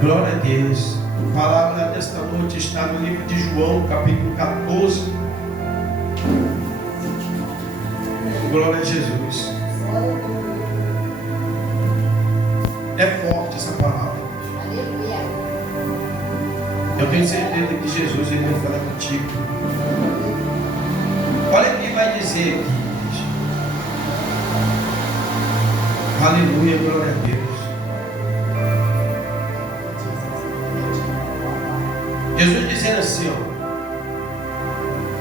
Glória a Deus. A palavra desta noite está no livro de João, capítulo 14. Glória a Jesus. É forte essa palavra. Eu tenho certeza que Jesus ele vai falar contigo. Olha o que vai dizer aqui. Aleluia, glória a Deus. Jesus dizendo assim, ó,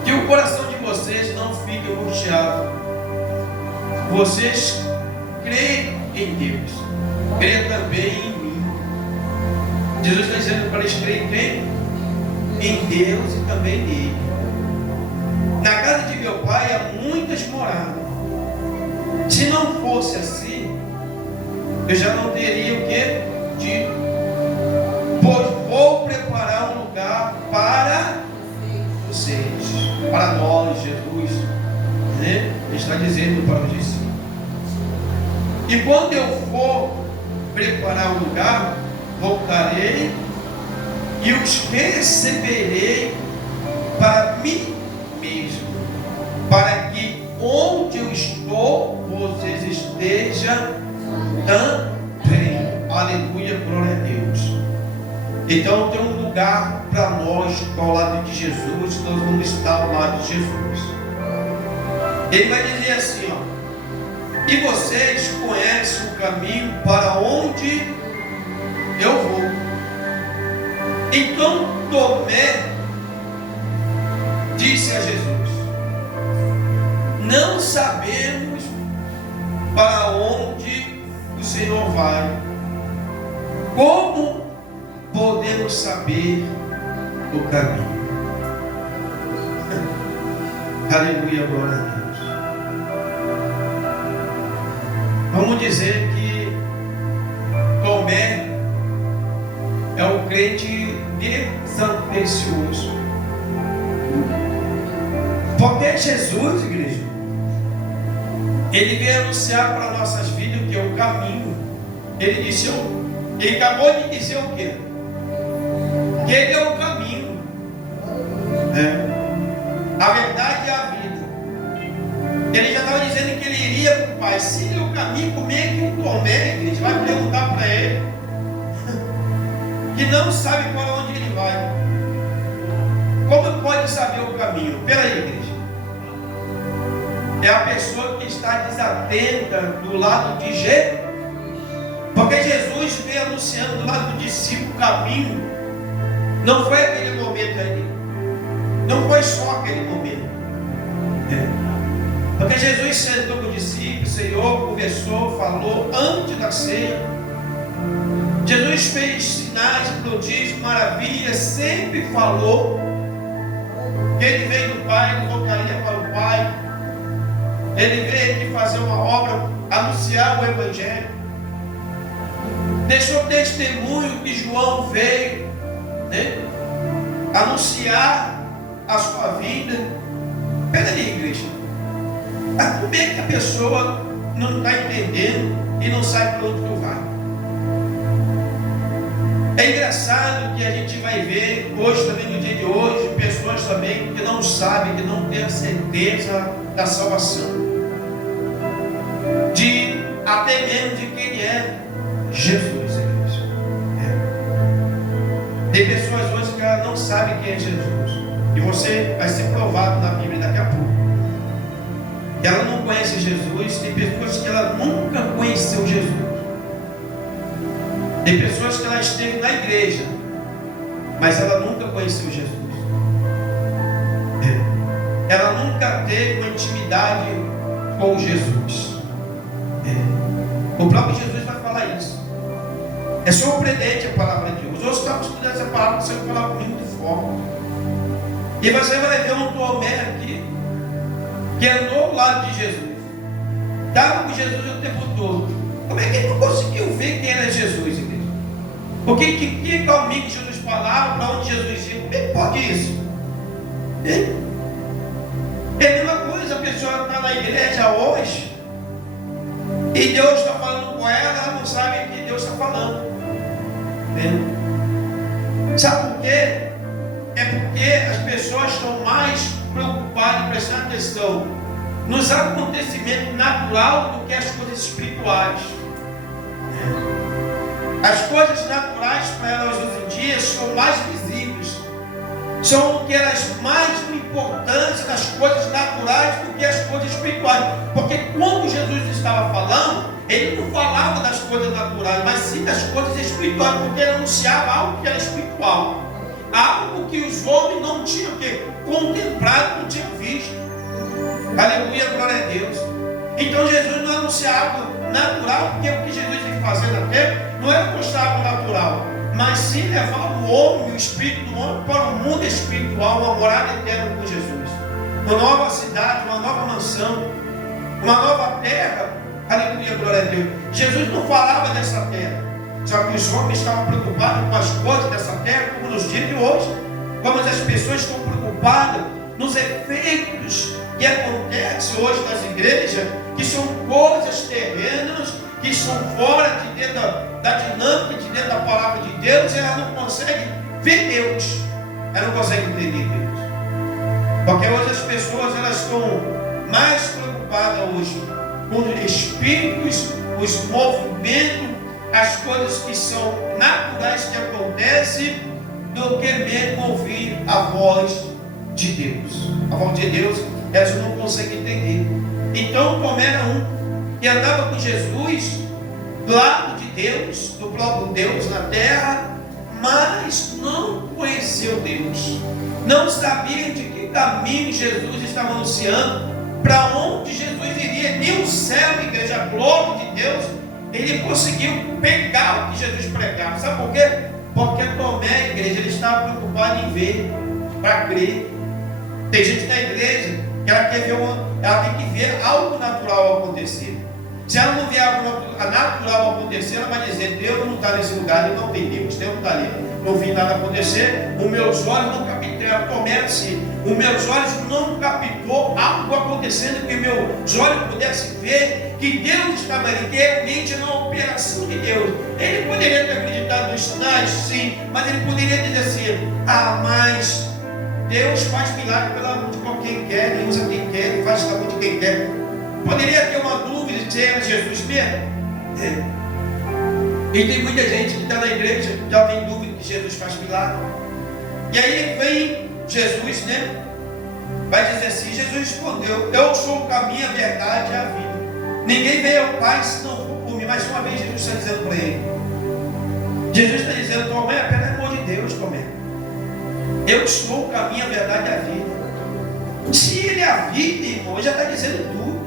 que o coração de vocês não fique angustiado. Vocês creem em Deus, creem também em mim. Jesus está dizendo para eles crerem em Deus e também nele. Na casa de meu pai há muitas moradas. Se não fosse assim, eu já não teria o que dito. Pois vou preparar um lugar para vocês, para nós, Jesus, né? Ele está dizendo para os discípulos. E quando eu for preparar um lugar, voltarei e os receberei para mim mesmo, para que onde eu estou, vocês estejam também. Aleluia, glória a Deus. Então tem um lugar para nós ao lado de Jesus, nós vamos estar ao lado de Jesus. Ele vai dizer assim, ó, e vocês conhecem o caminho para onde eu vou. Então Tomé disse a Jesus, não sabemos para onde o Senhor vai. Como podemos saber o caminho? Aleluia, glória a Deus. Vamos dizer que Tomé é o crente desambicioso. Porque Jesus, igreja, ele veio anunciar para nossas vidas que é o caminho. Ele disse, ele acabou de dizer o quê? Que ele é o caminho, a verdade é a vida. Ele já estava dizendo que ele iria para o Pai. Se ele é o caminho, como é que o Tomé, igreja, vai perguntar para ele que não sabe para onde ele vai? Como pode saber o caminho? Peraí, igreja, é a pessoa que está desatenta do lado de Jesus, porque Jesus veio anunciando do lado do discípulo o caminho. Não foi aquele momento ali, não foi só aquele momento, porque Jesus sentou com o discípulo, o Senhor conversou, falou antes da ceia. Jesus fez sinais, prodígios, maravilhas, sempre falou que ele veio do Pai, ele voltaria para o Pai. Ele veio aqui fazer uma obra, anunciar o Evangelho. Deixou testemunho que João veio, né, anunciar a sua vida. Peraí, igreja, como é que a pessoa não está entendendo e não sabe para onde tu vai? É engraçado que a gente vai ver hoje também, no dia de hoje, pessoas também que não sabem, que não têm a certeza da salvação, de até mesmo de quem é Jesus, igreja. Tem pessoas hoje que elas não sabem quem é Jesus, e você vai ser provado na Bíblia daqui a pouco. Ela não conhece Jesus. Tem pessoas que ela nunca conheceu Jesus. Tem pessoas que ela esteve na igreja, mas ela nunca conheceu Jesus. Ela nunca teve uma intimidade com Jesus. O próprio Jesus vai falar isso. É surpreendente a palavra de Deus. Hoje estamos estudando essa palavra, você vai falar muito forte. E você vai ver um Tomé aqui, que andou ao lado de Jesus, estava com Jesus o tempo todo. Como é que ele não conseguiu ver quem era Jesus, igreja? Porque que caminho que Jesus falava, para onde Jesus ia? Como é que pode isso? É a mesma coisa, a pessoa está na igreja hoje e Deus está falando com ela, ela não sabe o que Deus está falando. Sabe por quê? É porque as pessoas estão mais preocupadas, prestando atenção nos acontecimentos naturais do que as coisas espirituais. As coisas naturais para elas hoje em dia são mais visíveis, são o que elas mais importantes das coisas naturais do que as coisas espirituais. Porque quando Jesus estava falando, ele não falava das coisas naturais, mas sim das coisas espirituais, porque ele anunciava algo que era espiritual, algo que os homens não tinham contemplado, não tinham visto. Aleluia, glória a Deus. Então Jesus não anuncia algo natural, porque o que Jesus veio fazer na terra não era mostrar algo natural, mas sim levar o homem, o espírito do homem, para o mundo espiritual, uma morada eterna com Jesus, uma nova cidade, uma nova mansão, uma nova terra. Aleluia, glória a Deus. Jesus não falava dessa terra, só que os homens estavam preocupados com as coisas dessa terra, como nos dias de hoje, como as pessoas estão preocupadas nos efeitos que acontecem hoje nas igrejas, que são coisas terrenas, que estão fora de dentro da dinâmica, de dentro da palavra de Deus, e elas não conseguem ver Deus, elas não conseguem entender Deus, porque hoje as pessoas elas estão mais preocupadas hoje com os espíritos, os movimentos, as coisas que são naturais que acontecem, do que mesmo ouvir a voz de Deus. A voz de Deus elas não conseguem entender. Então Tomé era um que andava com Jesus do lado de Deus, do próprio Deus na terra, mas não conheceu Deus, não sabia de que caminho Jesus estava anunciando, para onde Jesus iria. Nem o céu, a igreja, a glória de Deus, ele conseguiu pegar o que Jesus pregava. Sabe por quê? Porque Tomé, a igreja, ele estava preocupado em ver para crer. Tem gente na igreja que ela quer ver ela tem que ver algo natural acontecer. Se ela não ver algo natural acontecer, ela vai dizer: Deus não está nesse lugar, ele não tem Deus, Deus não está ali. Não vi nada acontecer, os meus olhos não captaram. Tomé assim, os meus olhos não captou algo acontecendo, que meus olhos pudessem ver que Deus estava ali, que realmente era uma operação de Deus. Ele poderia ter acreditado nos sinais, sim, mas ele poderia dizer assim: mas Deus faz milagre pela mão de quem quer, ele usa quem quer, ele faz pela mão de quem quer. Poderia ter uma dúvida de se era Jesus mesmo? E tem muita gente que está na igreja que já tem dúvida que Jesus faz milagre. E aí vem Jesus, vai dizer assim: Jesus respondeu: eu sou o caminho, a verdade e a vida. Ninguém vem ao Pai se não for por mim. Mais uma vez Jesus está dizendo para ele. Jesus está dizendo: Tomé, pelo amor de Deus, Tomé, eu sou o caminho, a verdade e a vida. Se ele é a vida, irmão, ele já está dizendo tudo.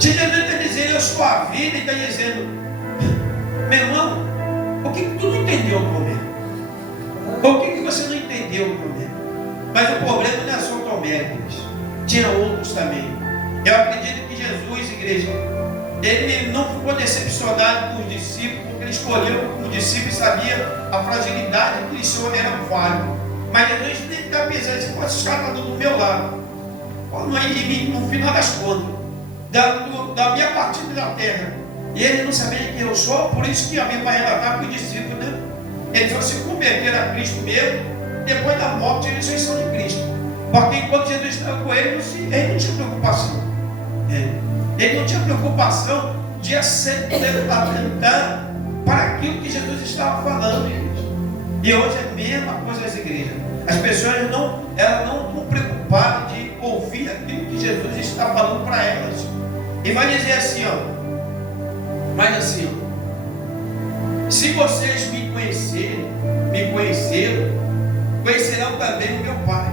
Se Jesus está dizendo: eu sou a vida, ele está dizendo: meu irmão, o que tu não entendeu, Tomé? O que você não entendeu, Tomé? Mas o problema não é só Tomé, igreja. Tinha outros também. Eu acredito que Jesus, igreja, ele não ficou decepcionado com os discípulos, porque ele escolheu como discípulo e sabia a fragilidade que eles eram falhos. Mas Jesus tem que estar pensando assim: pô, esses caras estão do meu lado. No final das contas, da minha partida da terra, e ele não sabia quem eu sou, por isso que a minha vai relatar para os discípulos, Ele foi se converter a Cristo mesmo, depois da morte e ressurreição de Cristo. Porque enquanto Jesus estava com ele não tinha preocupação. Ele não tinha preocupação de atentar para aquilo que Jesus estava falando, igreja. E hoje é a mesma coisa das igrejas. As pessoas não estão preocupadas de ouvir aquilo que Jesus está falando para elas. E vai dizer assim, se vocês me conhecerão também o meu Pai.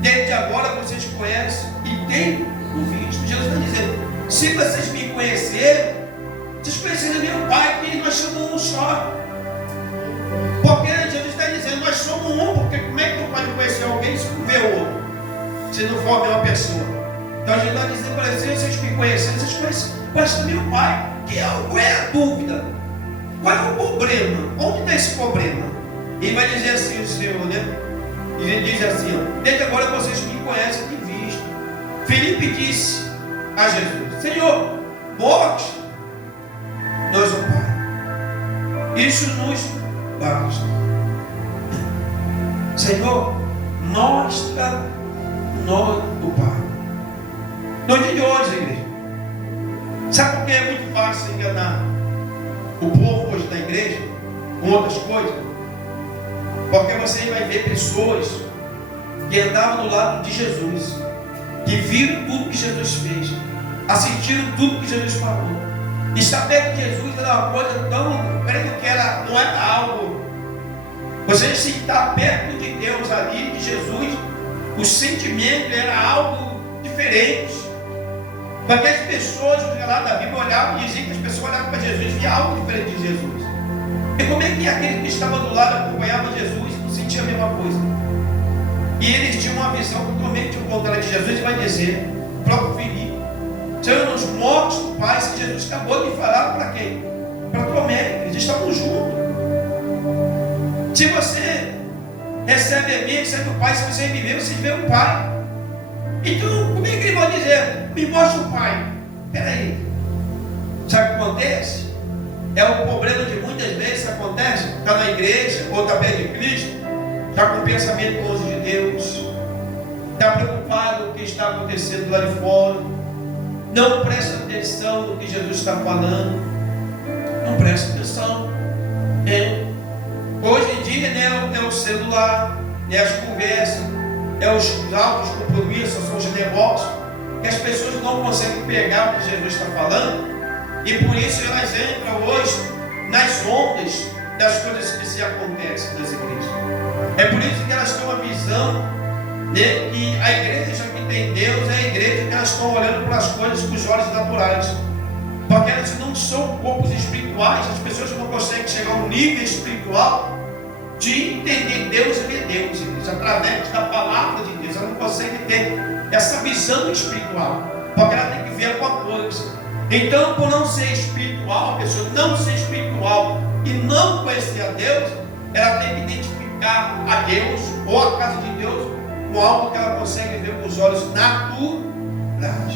Desde agora vocês conhecem e têm o visto. Jesus está dizendo: se vocês me conhecerem, vocês conhecerão meu Pai, que nós somos um só. Porque Jesus está dizendo: nós somos um, porque como é que tu pode conhecer alguém se não vê o outro? Se não for a mesma pessoa. Então Jesus está dizendo para vocês me conhecerem, vocês conhecem meu Pai. Qual é a dúvida? Qual é o problema? Onde está esse problema? E vai dizer assim o Senhor, E ele diz assim: desde agora vocês me conhecem e visto. Filipe disse a Jesus: Senhor, mostre nós o Pai. Isso nos basta. Senhor, mostra nós o Pai. No dia de hoje, igreja, sabe por que é muito fácil enganar o povo hoje da igreja com outras coisas? Porque você vai ver pessoas que andavam do lado de Jesus, que viram tudo que Jesus fez, assistiram tudo que Jesus falou, e saber que Jesus era uma coisa tão, creio que não era algo. Você se estar perto de Deus ali, de Jesus, o sentimento era algo diferente. Porque as pessoas lá da Bíblia olhavam e diziam que as pessoas olhavam para Jesus e via algo diferente de Jesus. E como é que aquele que estava do lado acompanhava Jesus e não sentia a mesma coisa? E eles tinham uma visão totalmente contrária de Jesus, e vai dizer, o próprio Filipe, Senhor, nos mostra o Pai, se Jesus acabou de falar para quem? Para Tomé, eles estavam juntos. Se você recebe a mim, recebe o Pai, se você me vê, você vê o Pai. Então, como é que ele vai dizer? Me mostra o Pai. Espera aí. Sabe o que acontece? É o problema de muitas vezes acontece, está na igreja, ou está perto de Cristo, está com o pensamento longe de Deus, está preocupado com o que está acontecendo lá de fora, não presta atenção no que Jesus está falando, não presta atenção. Hoje em dia, né, é o celular, é as conversas, é os altos compromissos, são os negócios, que as pessoas não conseguem pegar o que Jesus está falando, e por isso elas entram hoje nas ondas das coisas que se acontecem nas igrejas. É por isso que elas têm uma visão, né, que a igreja que tem Deus é a igreja que elas estão olhando para as coisas com os olhos naturais, porque elas não são corpos espirituais. As pessoas não conseguem chegar a um nível espiritual de entender Deus e ver Deus, igreja, através da palavra de Deus. Ela não consegue ter essa visão espiritual, porque ela tem que ver alguma coisa. Então, por não ser espiritual, a pessoa não ser espiritual e não conhecer a Deus, ela tem que identificar a Deus ou a casa de Deus com algo que ela consegue ver com os olhos naturais.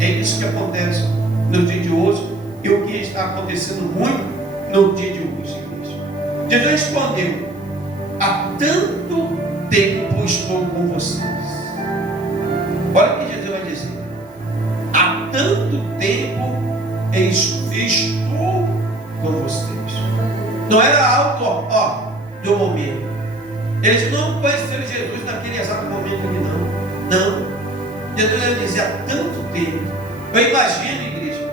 É isso que acontece no dia de hoje, e o que está acontecendo muito no dia de hoje, igreja. Jesus respondeu: há tanto tempo estou com vocês. Olha o que Jesus vai dizer: há tanto tempo estou com vocês. Não era algo, de um momento. Eles não conheceram Jesus naquele exato momento ali, não. Não. Jesus vai dizer há tanto tempo. Eu imagino, igreja,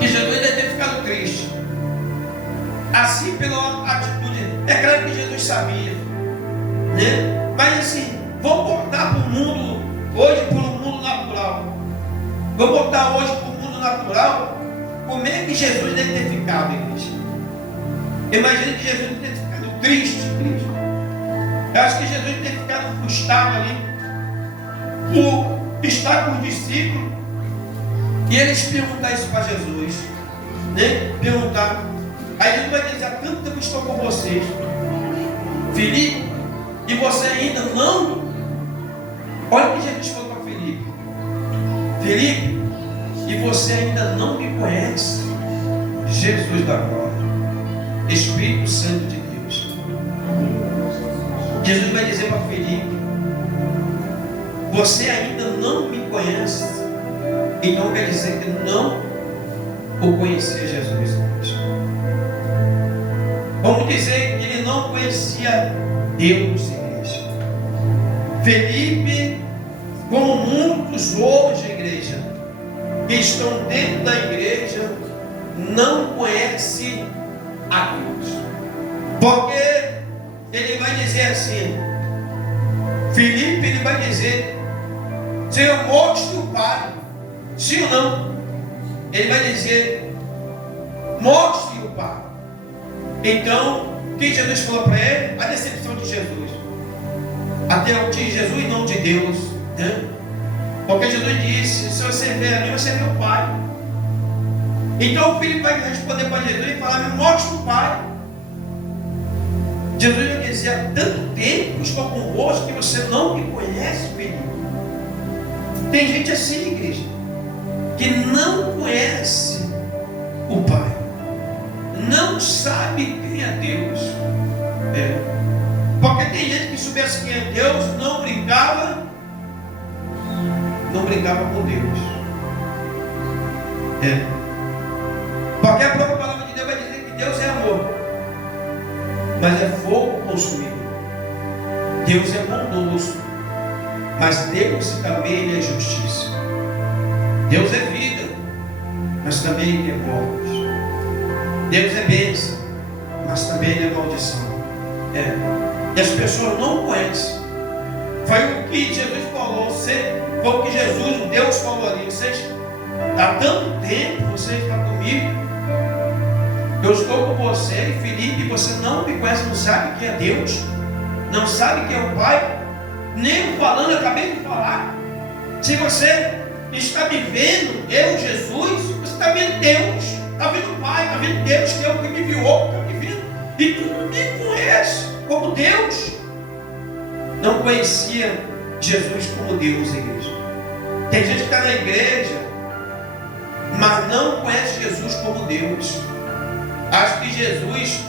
que Jesus deve ter ficado triste, assim pela atitude. É claro que Jesus sabia, né? Mas assim, vou botar para o mundo hoje, para o mundo natural. Vou botar hoje para o mundo natural. Como é que Jesus deve ter ficado, igreja? Imagina que Jesus deve ter ficado triste, igreja. Eu acho que Jesus deve ter ficado frustrado ali por estar com os discípulos e eles perguntar isso para Jesus, né? Perguntar. Aí ele vai dizer: há tanto tempo estou com vocês, Filipe, e você ainda não. Olha o que Jesus falou para Filipe: Filipe, e você ainda não me conhece. Jesus da glória, Espírito Santo de Deus. Jesus vai dizer para Filipe: você ainda não me conhece. Então quer dizer que não o conhecia Jesus. Vamos dizer que ele não conhecia Deus, igreja. Filipe, como muitos hoje, igreja, que estão dentro da igreja, não conhece a Deus. Porque ele vai dizer assim, Filipe, ele vai dizer: Senhor, mostre o Pai. Sim ou não? Ele vai dizer: mostre o Pai. Então, o que Jesus falou para ele? A decepção de Jesus. Até o de Jesus e não de Deus, né? Porque Jesus disse: se você vê a mim, você vê o Pai. Então o filho vai responder para Jesus e falar: me mostre o Pai. Jesus vai dizer: há tanto tempo estou convosco que você não me conhece, filho. Tem gente assim, igreja, que não conhece o Pai, não sabe quem é Deus. Porque tem gente que soubesse quem é Deus, não brincava com Deus. Porque a própria palavra de Deus vai dizer que Deus é amor, mas é fogo consumidor. Deus é bondoso, mas Deus também é justiça. Deus é vida, mas também Ele é morte. Deus é bênção, mas também Ele é maldição. E as pessoas não conhecem. Foi o que Jesus falou, foi o que Jesus, o Deus, falou ali. Vocês, há tanto tempo você está comigo, eu estou com você, Felipe, você não me conhece, não sabe quem é Deus, não sabe quem é o Pai, nem falando, eu acabei de falar. Se você está me vendo, eu, Jesus, você está vendo Deus, está vendo o Pai, está vendo Deus, que é o que me enviou, está me vendo, e tu não me conhece como Deus. Não conhecia Jesus como Deus, igreja. Tem gente que está na igreja, mas não conhece Jesus como Deus. Acha que Jesus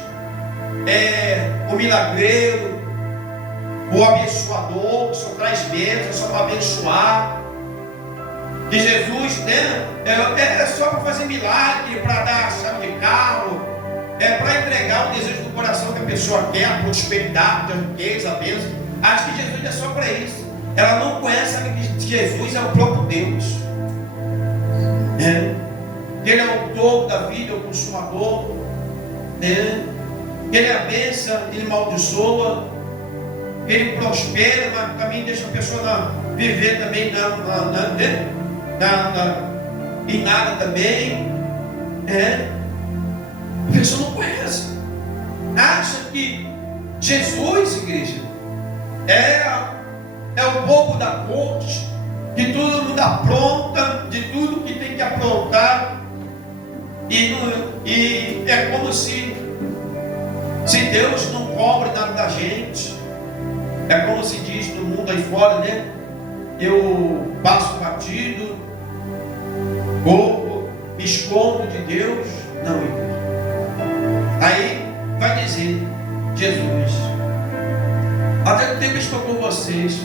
é o milagreiro, o abençoador, que só traz bênçãos, só para abençoar. Que Jesus, né, é só para fazer milagre, para dar a chave de carro, para entregar o desejo do coração que a pessoa quer, a prosperidade, a riqueza, a bênção. Acha que Jesus é só para isso. Ela não conhece, sabe que Jesus é o próprio Deus. Ele é o autor da vida, o consumador. Ele é a bênção, ele amaldiçoa, ele prospera, mas também deixa a pessoa viver também em nada também. A pessoa não conhece. Acha que Jesus, igreja, é o bobo da corte, que tudo mundo apronta, de tudo que tem que aprontar, e é como se Deus não cobra nada da gente. É como se diz no mundo aí fora, né? Eu passo batido, corro, me escondo de Deus. Não, igreja. Aí vai dizer Jesus, até o tempo estou com vocês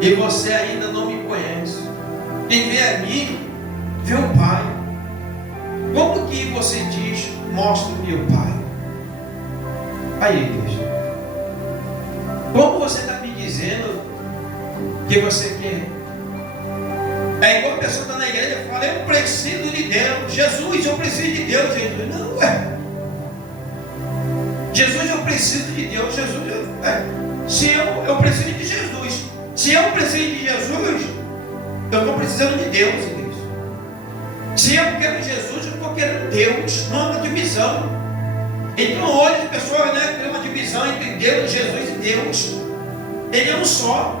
e você ainda não me conhece. Quem vê a mim, vê o Pai. Como que você diz, mostra-me o Pai? Aí, igreja, como você está me dizendo que você quer? É igual a pessoa está na igreja e fala, eu preciso de Deus. Jesus, eu preciso de Deus. Jesus, não, Jesus, eu preciso de Deus. Jesus, se eu preciso de Jesus. Se eu preciso de Jesus, eu estou precisando de Deus, igreja. Se eu quero Jesus, eu estou querendo Deus. Não há uma divisão. Então hoje as pessoas, né, tem uma divisão entre Deus, Jesus e Deus. Ele é um só.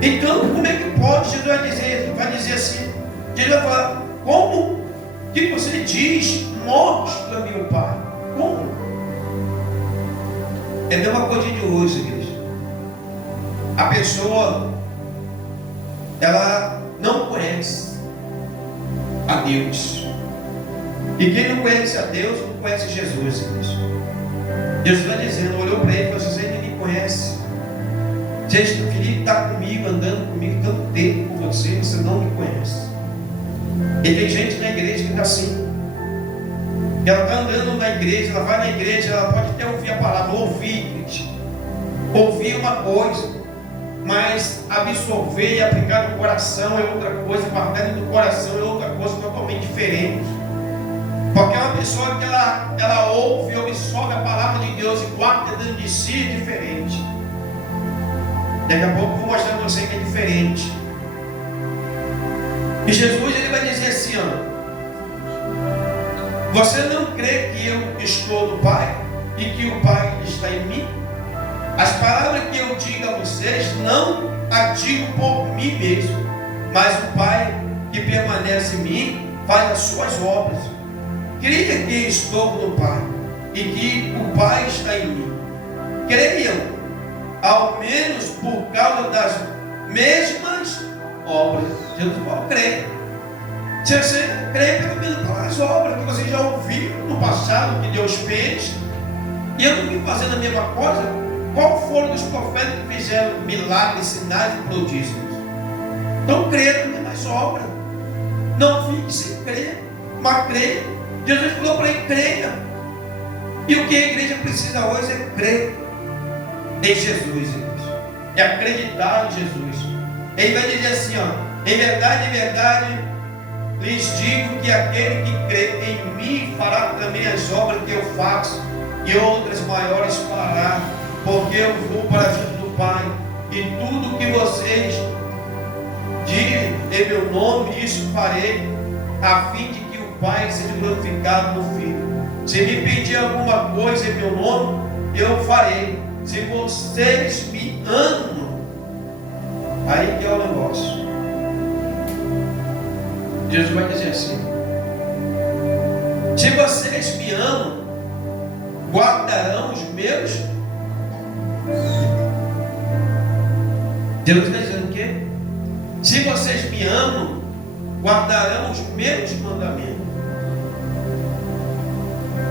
Então, como é que pode? Jesus vai dizer assim, Jesus vai falar, como que você diz, mostra-me o Pai? Como? É a mesma coisa de hoje, igreja. A pessoa, ela não conhece a Deus. E quem não conhece a Deus, não conhece Jesus, igreja. Jesus está dizendo, olhou para ele e falou, você ainda me conhece. Gente, eu queria estar comigo, andando comigo tanto tempo com você, você não me conhece. E tem gente na igreja que está assim. Ela está andando na igreja, ela vai na igreja, ela pode até ouvir a palavra, ouvir uma coisa, mas absorver e aplicar no coração é outra coisa, guardar no coração é outra coisa totalmente diferente. Porque uma pessoa que ela ouve e absorve a palavra de Deus e guarda dentro de si é diferente. Daqui a pouco eu vou mostrar para você que é diferente. E Jesus ele vai dizer assim, você não crê que eu estou no Pai e que o Pai está em mim? As palavras que eu digo a vocês não as digo por mim mesmo, mas o Pai que permanece em mim faz as suas obras. Creia que estou no Pai e que o Pai está em mim. Creiam, ao menos por causa das mesmas obras. Jesus falou, creia. Se você crê pelo menos pelas obras que você já ouviu no passado, que Deus fez, E eu não vim fazendo a mesma coisa. Qual foram os profetas que fizeram milagres, sinais e prodígios? Então creram, não tem mais obra. Não fique sem crer, mas creia. Jesus falou para ele: creia. E o que a igreja precisa hoje é crer em Jesus, igreja. É acreditar em Jesus. Ele vai dizer assim, ó: em verdade, lhes digo que aquele que crê em mim fará também as obras que eu faço, e outras maiores fará, porque eu vou para junto do Pai. E tudo que vocês direm em meu nome, isso farei, a fim de que o Pai seja glorificado no Filho. Se me pedir alguma coisa em meu nome, eu farei. Se vocês me amam, aí que é o negócio. Jesus vai dizer assim: se vocês me amam, guardarão os meus. Jesus está dizendo o quê? Se vocês me amam, guardarão os meus mandamentos.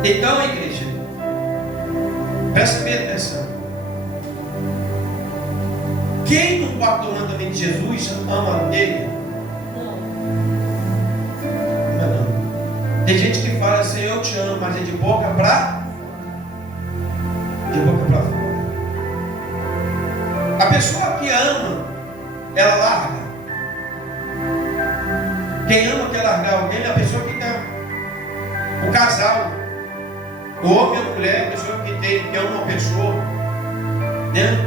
Então, igreja, presta bem atenção. Quem não guarda o mandamento de Jesus ama ele? Não. Tem gente que fala assim: eu te amo, mas é de boca para fora. A pessoa que ama, ela larga. Quem ama quer largar alguém é a pessoa que quer. O casal, o homem e a mulher, a pessoa que ama uma pessoa, né?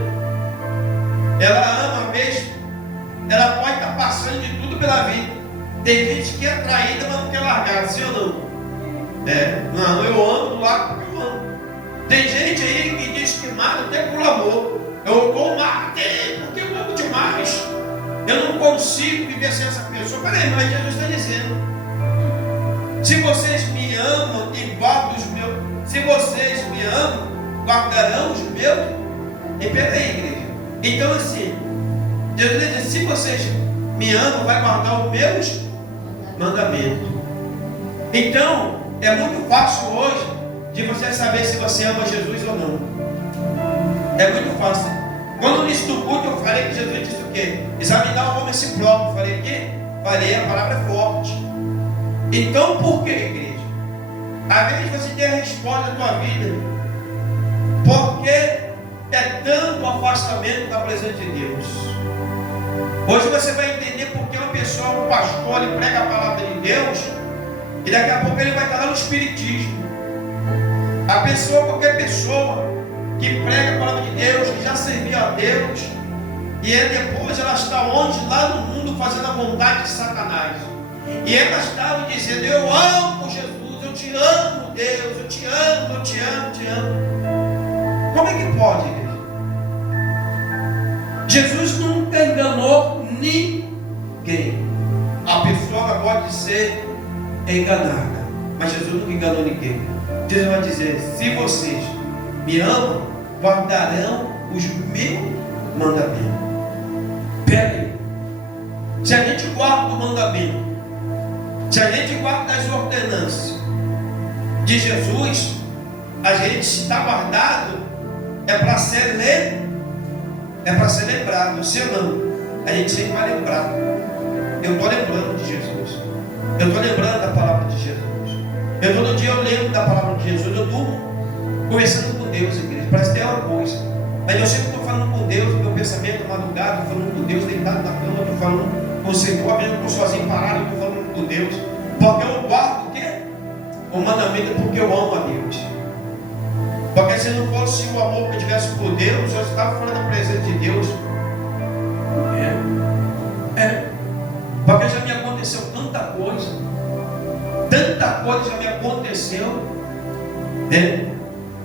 Ela ama mesmo. Ela pode estar passando de tudo pela vida. Tem gente que é traída, mas não quer largar, sim ou não? Não, eu amo, largo porque eu amo. Tem gente aí que diz que mata até por amor. Eu vou matar porque eu amo demais. Eu não consigo viver sem essa pessoa. Peraí, mas Jesus está dizendo: se vocês me amam e guardam os meus, se vocês me amam, guardarão os meus. E peraí, igreja. Então assim, Jesus diz: se vocês me amam, vai guardar os meus mandamentos. Então, é muito fácil hoje de você saber se você ama Jesus ou não. É muito fácil. Quando no início do culto eu falei que Jesus disse o quê? Examinar o homem a si próprio. Falei o quê? Falei, a palavra é forte. Então, por que, igreja? Às vezes você tem a resposta da tua vida. Porque é tanto afastamento da presença de Deus. Hoje você vai entender porque uma pessoa, um pastor, ele prega a palavra de Deus, e daqui a pouco ele vai estar lá no espiritismo. A pessoa, qualquer pessoa que prega a palavra de Deus, que já serviu a Deus, e depois ela está onde? Lá no mundo fazendo a vontade de Satanás. E ela estava dizendo: eu amo Jesus, eu te amo, Deus, eu te amo, eu te amo, te amo. Como é que pode, igreja? Jesus nunca enganou ninguém. A pessoa pode ser enganada, mas Jesus nunca enganou ninguém. Jesus vai dizer: se vocês me amam, guardarão os meus mandamentos. Pera aí. Se a gente guarda o mandamento, se a gente guarda as ordenanças de Jesus, a gente está guardado, é para ser lembrado. Se não, a gente sempre vai lembrar. Eu estou lembrando de Jesus. Eu estou lembrando da palavra de Jesus. Todo dia eu lembro da palavra de Jesus. Eu durmo conversando com Deus, igreja. Parece que tem uma coisa. Mas eu sempre estou falando com Deus, meu pensamento, madrugada, estou falando com Deus, deitado na cama, estou falando com o Senhor, às vezes eu estou sozinho parado, estou falando com Deus. Porque eu guardo o quê? O mandamento é porque eu amo a Deus. Porque se não fosse o amor que eu tivesse por Deus, eu estava fora da presença de Deus. Porque já me aconteceu tanta coisa já me aconteceu, né?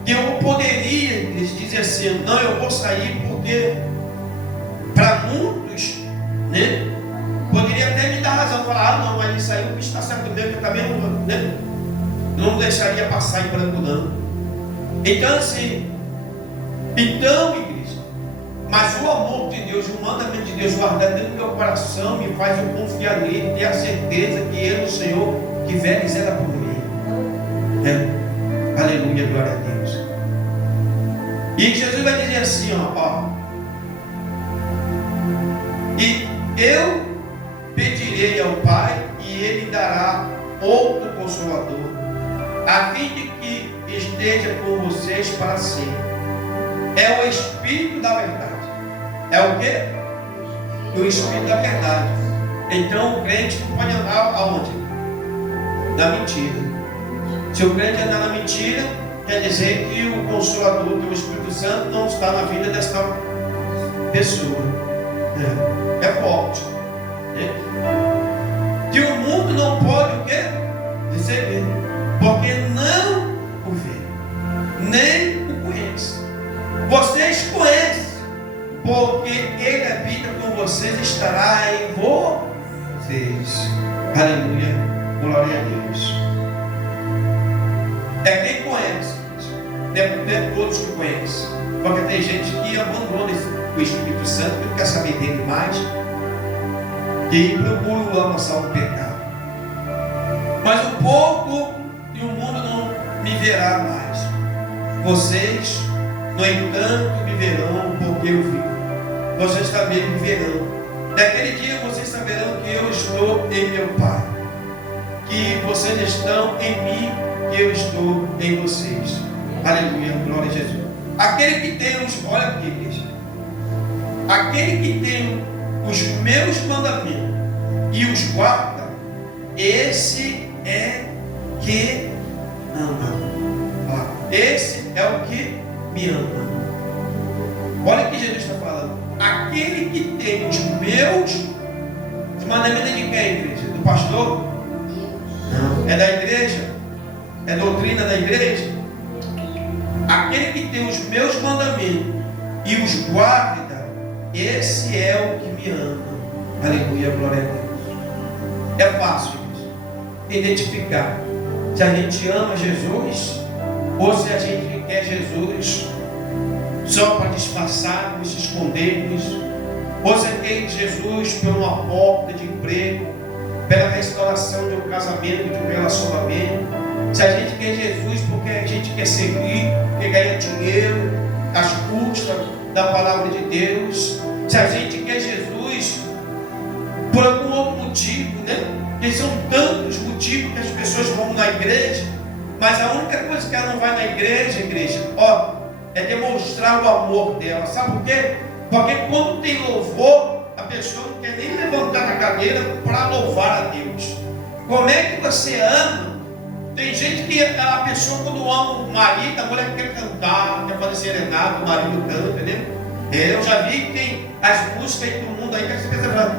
Que eu poderia dizer assim: não, eu vou sair, porque para muitos, né, poderia até me dar razão, falar: ah, não, mas ele saiu, o bicho está certo mesmo, eu também não, né, não deixaria passar em branco, não. Então assim, igreja, mas o amor de Deus, o mandamento de Deus guardado dentro do meu coração me faz eu confiar nele, ter a certeza que ele, o Senhor, que velho zela por mim. Aleluia, glória a Deus. E Jesus vai dizer assim, ó, e eu pedirei ao Pai e Ele dará outro Consolador, a fim de que esteja com vocês para sempre. É o Espírito da verdade. É o quê? O Espírito da verdade. Então o crente não pode andar aonde? Na mentira. Se o crente andar na mentira, quer dizer que o Consolador, que é o Espírito Santo, não está na vida dessa pessoa. É forte. Que o mundo não pode o quê? Receber. Porque não o vê, nem o conhece. Vocês conhecem, porque Ele habita com vocês, estará em vocês. Aleluia, glória a Deus. É quem conhece, não é todos que conhecem. Porque tem gente que abandona o Espírito Santo, que não quer saber dele mais, que procura amansar o pecado. Mas um pouco e o mundo não me verá mais. Vocês, no entanto, me verão porque eu vivo. Vocês também me verão. Naquele dia vocês saberão que eu estou em meu Pai, que vocês estão em mim, que eu estou em vocês. Aleluia, glória a Jesus. Aquele que tem os, olha aqui, igreja, aquele que tem os meus mandamentos e os guarda, esse é que ama. Esse é o que me ama. Olha o que Jesus está falando. Aquele que tem os meus mandamentos de quem, igreja? Do pastor? Não. É da igreja? É doutrina da igreja? Aquele que tem os meus mandamentos e os guarda, esse é o que me ama. Aleluia, glória a Deus. É fácil, gente, identificar se a gente ama Jesus ou se a gente quer Jesus só para disfarçarmos, se escondermos, ou se quer Jesus por uma porta de emprego, pela restauração de um casamento, de um relacionamento. Se a gente quer Jesus porque a gente quer seguir, quer ganhar dinheiro às custas da palavra de Deus. Se a gente quer Jesus por algum outro motivo, né? Porque são tantos motivos que as pessoas vão na igreja, mas a única coisa que ela não vai na igreja, é demonstrar o amor dela. Sabe por quê? Porque quando tem louvor, a pessoa não quer nem levantar da cadeira para louvar a Deus. Como é que você ama? Tem gente que a pessoa, quando ama o marido, a mulher quer cantar, quer fazer serenata, o marido canta, entendeu? Eu já vi que tem as músicas aí do mundo aí que as pessoas falam,